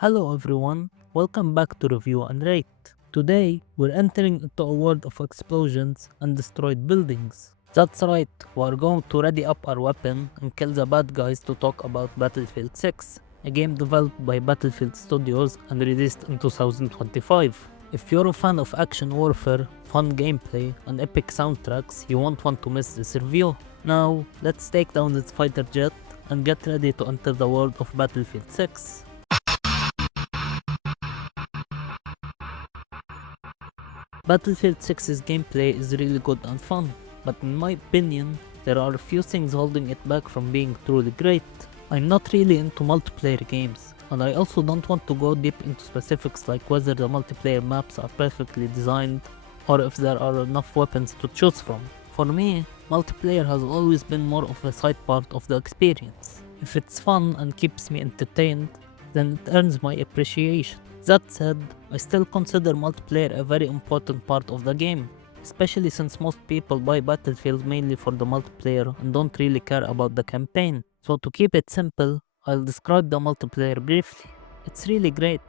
Hello everyone, welcome back to Review and Rate. Today, we're entering into a world of explosions and destroyed buildings. That's right, we're going to ready up our weapon and kill the bad guys to talk about Battlefield 6, a game developed by Battlefield Studios and released in 2025. If you're a fan of action warfare, fun gameplay, and epic soundtracks, you won't want to miss this review. Now, let's take down this fighter jet and get ready to enter the world of Battlefield 6. Battlefield 6's gameplay is really good and fun, but in my opinion, there are a few things holding it back from being truly great. I'm not really into multiplayer games, and I also don't want to go deep into specifics like whether the multiplayer maps are perfectly designed or if there are enough weapons to choose from. For me, multiplayer has always been more of a side part of the experience. If it's fun and keeps me entertained, then it earns my appreciation. That said, I still consider multiplayer a very important part of the game, especially since most people buy Battlefield mainly for the multiplayer and don't really care about the campaign. So to keep it simple, I'll describe the multiplayer briefly. It's really great.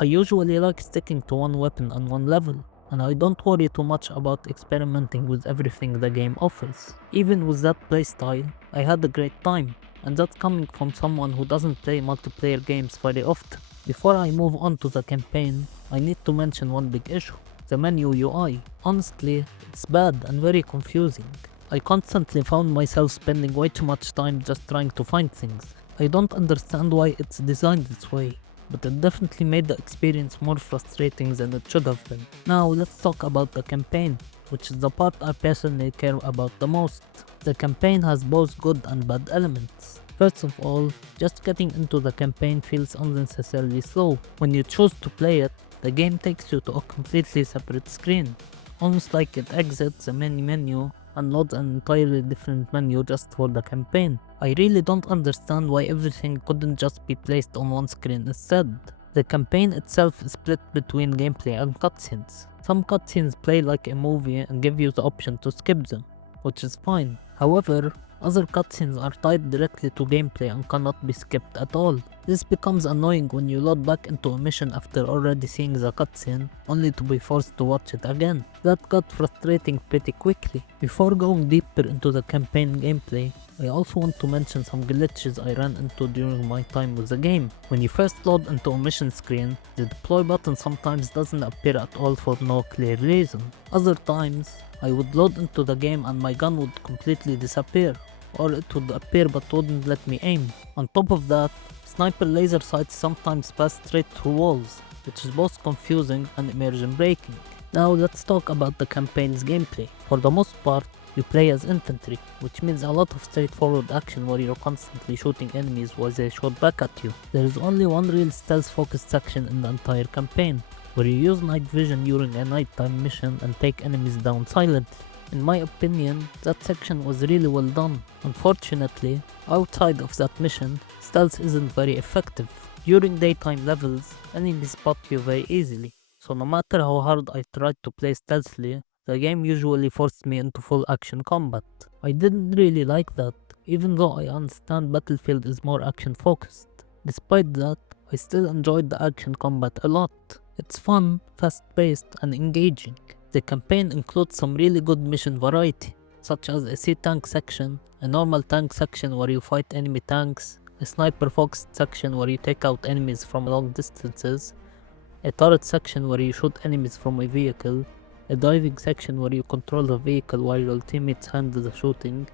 I usually like sticking to one weapon and one level, and I don't worry too much about experimenting with everything the game offers. Even with that playstyle, I had a great time, and that's coming from someone who doesn't play multiplayer games very often. Before I move on to the campaign, I need to mention one big issue, the menu UI. Honestly, it's bad and very confusing. I constantly found myself spending way too much time just trying to find things. I don't understand why it's designed this way, but it definitely made the experience more frustrating than it should have been. Now let's talk about the campaign, which is the part I personally care about the most. The campaign has both good and bad elements. First of all, just getting into the campaign feels unnecessarily slow. When you choose to play it, the game takes you to a completely separate screen, almost like it exits the main menu and loads an entirely different menu just for the campaign. I really don't understand why everything couldn't just be placed on one screen instead. The campaign itself is split between gameplay and cutscenes. Some cutscenes play like a movie and give you the option to skip them, which is fine. However, other cutscenes are tied directly to gameplay and cannot be skipped at all. This becomes annoying when you load back into a mission after already seeing the cutscene, only to be forced to watch it again. That got frustrating pretty quickly. Before going deeper into the campaign gameplay, I also want to mention some glitches I ran into during my time with the game. When you first load into a mission screen, the deploy button sometimes doesn't appear at all for no clear reason. Other times, I would load into the game and my gun would completely disappear, or it would appear but wouldn't let me aim. On top of that, sniper laser sights sometimes pass straight through walls, which is both confusing and immersion breaking. Now let's talk about the campaign's gameplay. For the most part, you play as infantry, which means a lot of straightforward action where you're constantly shooting enemies while they shoot back at you. There is only one real stealth focused section in the entire campaign, where you use night vision during a nighttime mission and take enemies down silently. In my opinion, that section was really well done. Unfortunately, outside of that mission, stealth isn't very effective. During daytime levels, enemies spot you very easily, so no matter how hard I tried to play stealthily, the game usually forced me into full action combat. I didn't really like that, even though I understand Battlefield is more action focused. Despite that, I still enjoyed the action combat a lot. It's fun, fast paced and engaging. The campaign includes some really good mission variety, such as a sea tank section, a normal tank section where you fight enemy tanks, a sniper focused section where you take out enemies from long distances, a turret section where you shoot enemies from a vehicle, a diving section where you control the vehicle while your teammates handle the shooting,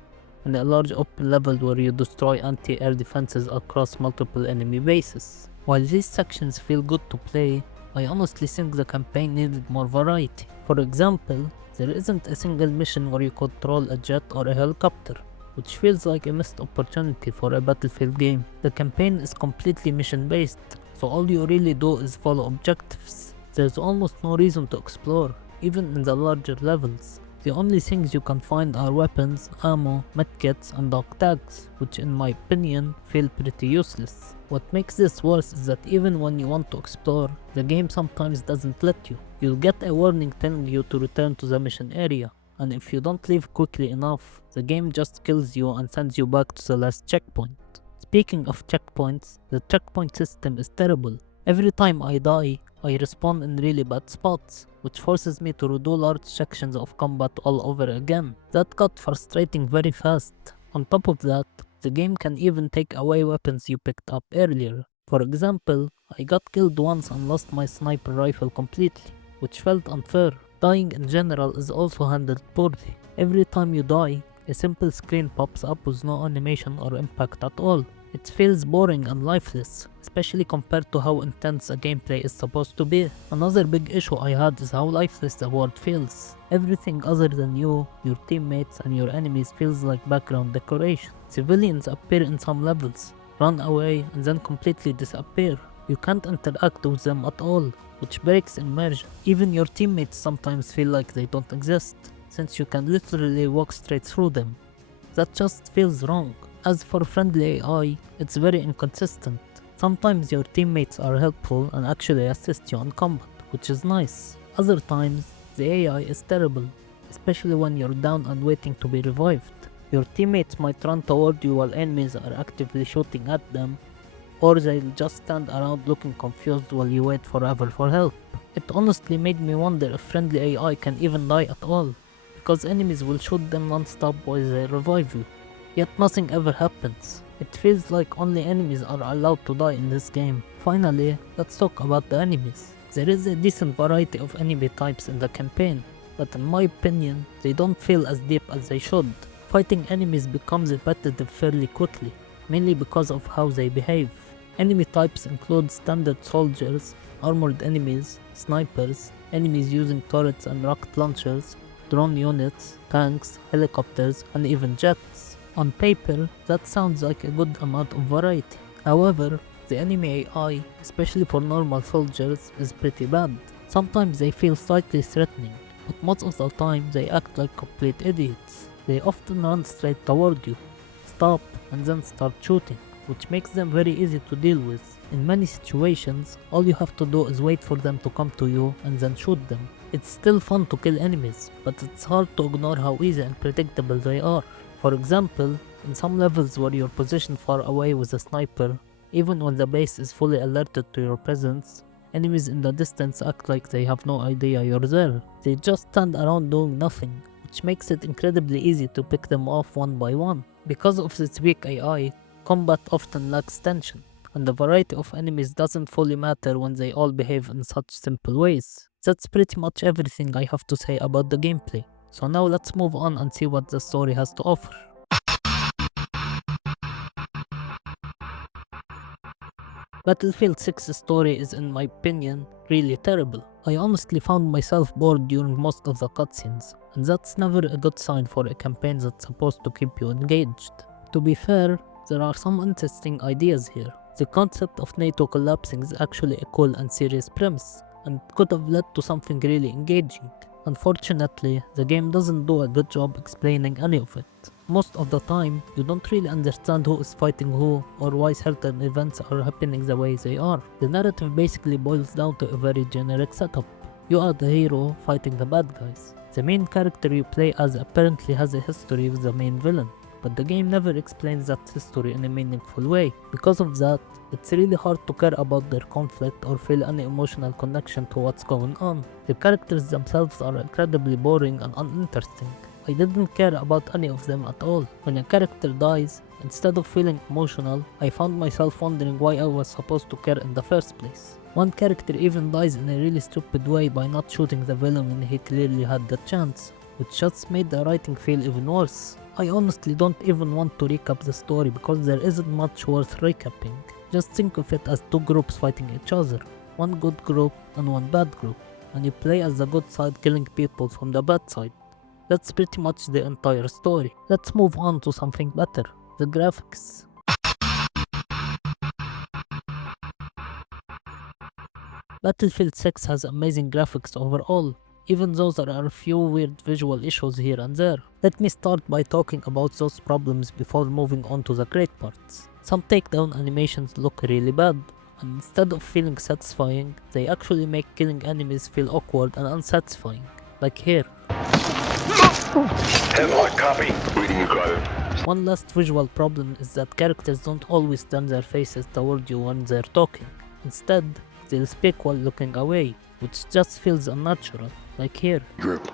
and a large open level where you destroy anti-air defenses across multiple enemy bases. While these sections feel good to play, I honestly think the campaign needed more variety. For example, there isn't a single mission where you control a jet or a helicopter, which feels like a missed opportunity for a Battlefield game. The campaign is completely mission based, so all you really do is follow objectives. There's almost no reason to explore, even in the larger levels. The only things you can find are weapons, ammo, medkits and dog tags, which in my opinion feel pretty useless. What makes this worse is that even when you want to explore, the game sometimes doesn't let you. You'll get a warning telling you to return to the mission area, and if you don't leave quickly enough, the game just kills you and sends you back to the last checkpoint. Speaking of checkpoints, the checkpoint system is terrible. Every time I die, I respawn in really bad spots, which forces me to redo large sections of combat all over again. That got frustrating very fast. On top of that, the game can even take away weapons you picked up earlier. For example, I got killed once and lost my sniper rifle completely, which felt unfair. Dying in general is also handled poorly. Every time you die, a simple screen pops up with no animation or impact at all. It feels boring and lifeless, especially compared to how intense a gameplay is supposed to be. Another big issue I had is how lifeless the world feels. Everything other than you, your teammates and your enemies feels like background decoration. Civilians appear in some levels, run away and then completely disappear. You can't interact with them at all, which breaks immersion. Even your teammates sometimes feel like they don't exist, since you can literally walk straight through them. That just feels wrong. As for friendly AI, it's very inconsistent. Sometimes your teammates are helpful and actually assist you in combat, which is nice. Other times, the AI is terrible, especially when you're down and waiting to be revived. Your teammates might run toward you while enemies are actively shooting at them, or they'll just stand around looking confused while you wait forever for help. It honestly made me wonder if friendly AI can even die at all, because enemies will shoot them non-stop while they revive you. Yet nothing ever happens. It feels like only enemies are allowed to die in this game. Finally, let's talk about the enemies. There is a decent variety of enemy types in the campaign, but in my opinion, they don't feel as deep as they should. Fighting enemies becomes repetitive fairly quickly, mainly because of how they behave. Enemy types include standard soldiers, armored enemies, snipers, enemies using turrets and rocket launchers, drone units, tanks, helicopters, and even jets. On paper, that sounds like a good amount of variety. However, the enemy AI, especially for normal soldiers, is pretty bad. Sometimes they feel slightly threatening, but most of the time they act like complete idiots. They often run straight toward you, stop, and then start shooting, which makes them very easy to deal with. In many situations, all you have to do is wait for them to come to you and then shoot them. It's still fun to kill enemies, but it's hard to ignore how easy and predictable they are. For example, in some levels where you're positioned far away with a sniper, even when the base is fully alerted to your presence, enemies in the distance act like they have no idea you're there. They just stand around doing nothing, which makes it incredibly easy to pick them off one by one. Because of this weak AI, combat often lacks tension, and the variety of enemies doesn't fully matter when they all behave in such simple ways. That's pretty much everything I have to say about the gameplay. So now let's move on and see what the story has to offer. Battlefield 6's story is, in my opinion, really terrible. I honestly found myself bored during most of the cutscenes, and that's never a good sign for a campaign that's supposed to keep you engaged. To be fair, there are some interesting ideas here. The concept of NATO collapsing is actually a cool and serious premise, and could have led to something really engaging. Unfortunately, the game doesn't do a good job explaining any of it. Most of the time, you don't really understand who is fighting who or why certain events are happening the way they are. The narrative basically boils down to a very generic setup. You are the hero fighting the bad guys. The main character you play as apparently has a history with the main villain, but the game never explains that history in a meaningful way. Because of that, it's really hard to care about their conflict or feel any emotional connection to what's going on. The characters themselves are incredibly boring and uninteresting. I didn't care about any of them at all. When a character dies, instead of feeling emotional, I found myself wondering why I was supposed to care in the first place. One character even dies in a really stupid way by not shooting the villain when he clearly had the chance, which just made the writing feel even worse. I honestly don't even want to recap the story because there isn't much worth recapping. Just think of it as two groups fighting each other, one good group and one bad group, and you play as the good side killing people from the bad side. That's pretty much the entire story. Let's move on to something better, the graphics. Battlefield 6 has amazing graphics overall, even though there are a few weird visual issues here and there. Let me start by talking about those problems before moving on to the great parts. Some takedown animations look really bad, and instead of feeling satisfying, they actually make killing enemies feel awkward and unsatisfying, like here. Headlock copy. Reading you, Carter. One last visual problem is that characters don't always turn their faces toward you when they're talking. Instead, they'll speak while looking away, which just feels unnatural, like here. Group.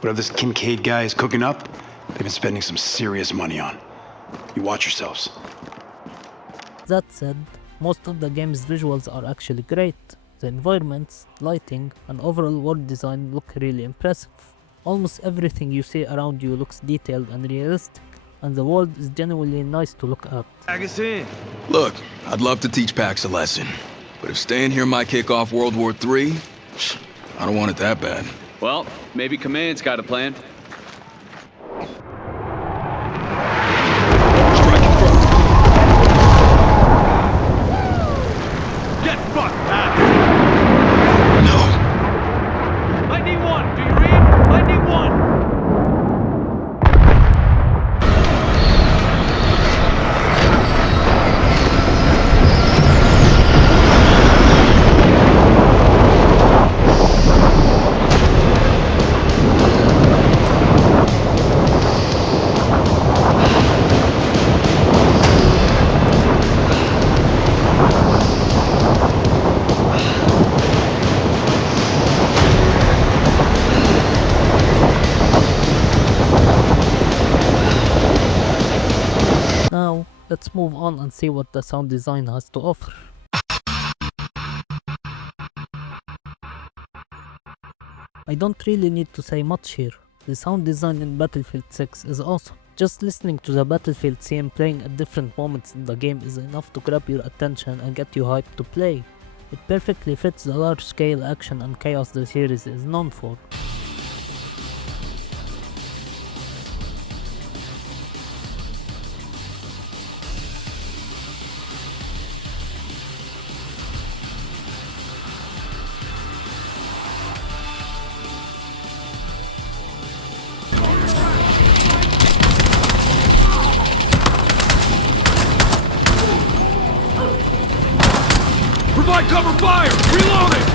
Whatever this Kincaid guy is cooking up, they've been spending some serious money on. You watch yourselves. That said, most of the game's visuals are actually great. The environments, lighting, and overall world design look really impressive. Almost everything you see around you looks detailed and realistic, and the world is genuinely nice to look at. Look, I'd love to teach Pax a lesson, but if staying here might kick off World War III, I don't want it that bad. Well, maybe Command's got a plan. Strike it first. Get fucked, Pat! No. Lightning 1, do you read? Lightning 1! Now, let's move on and see what the sound design has to offer. I don't really need to say much here. The sound design in Battlefield 6 is awesome. Just listening to the Battlefield theme playing at different moments in the game is enough to grab your attention and get you hyped to play. It perfectly fits the large scale action and chaos the series is known for. Provide cover fire! Reloading!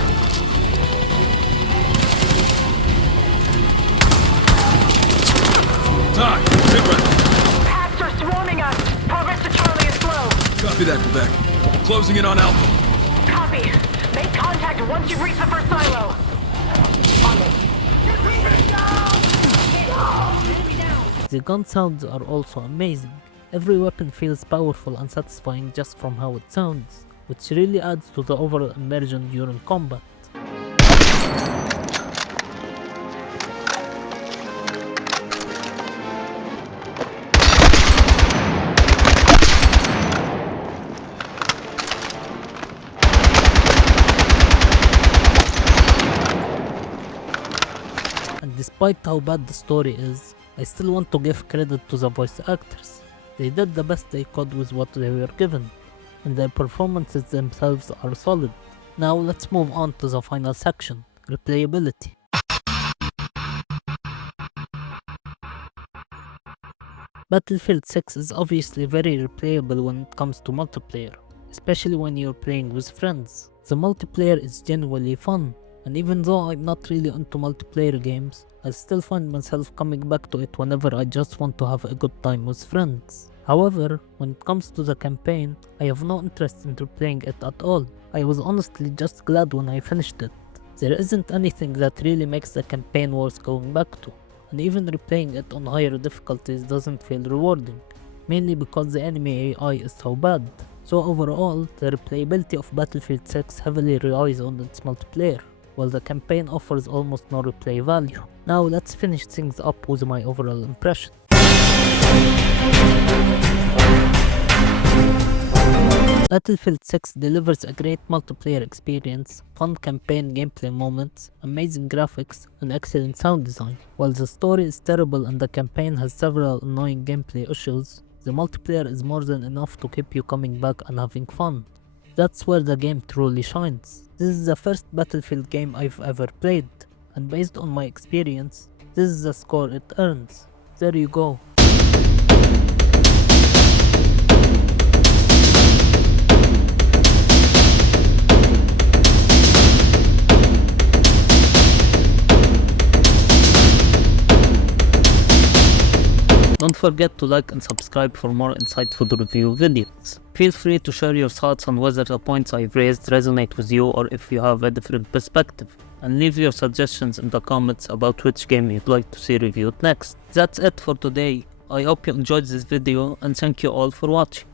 Time. Get ready. Pasts are swarming us. Progress to Charlie is slow. Copy that, Quebec. Closing in on Alpha. Copy. Make contact once you've reached the first silo. On it. The gun sounds are also amazing. Every weapon feels powerful and satisfying just from how it sounds, which really adds to the overall immersion during combat. And despite how bad the story is, I still want to give credit to the voice actors. They did the best they could with what they were given, and their performances themselves are solid. Now let's move on to the final section, replayability. Battlefield 6 is obviously very replayable when it comes to multiplayer, especially when you're playing with friends. The multiplayer is genuinely fun, and even though I'm not really into multiplayer games, I still find myself coming back to it whenever I just want to have a good time with friends. However, when it comes to the campaign, I have no interest in replaying it at all. I was honestly just glad when I finished it. There isn't anything that really makes the campaign worth going back to, and even replaying it on higher difficulties doesn't feel rewarding, mainly because the enemy AI is so bad. So overall, the replayability of Battlefield 6 heavily relies on its multiplayer, while the campaign offers almost no replay value. Now let's finish things up with my overall impression. Battlefield 6 delivers a great multiplayer experience, fun campaign gameplay moments, amazing graphics, and excellent sound design. While the story is terrible and the campaign has several annoying gameplay issues, the multiplayer is more than enough to keep you coming back and having fun. That's where the game truly shines. This is the first Battlefield game I've ever played, and based on my experience, this is the score it earns. There you go. Don't forget to like and subscribe for more insightful review videos. Feel free to share your thoughts on whether the points I've raised resonate with you or if you have a different perspective, and leave your suggestions in the comments about which game you'd like to see reviewed next. That's it for today. I hope you enjoyed this video and thank you all for watching.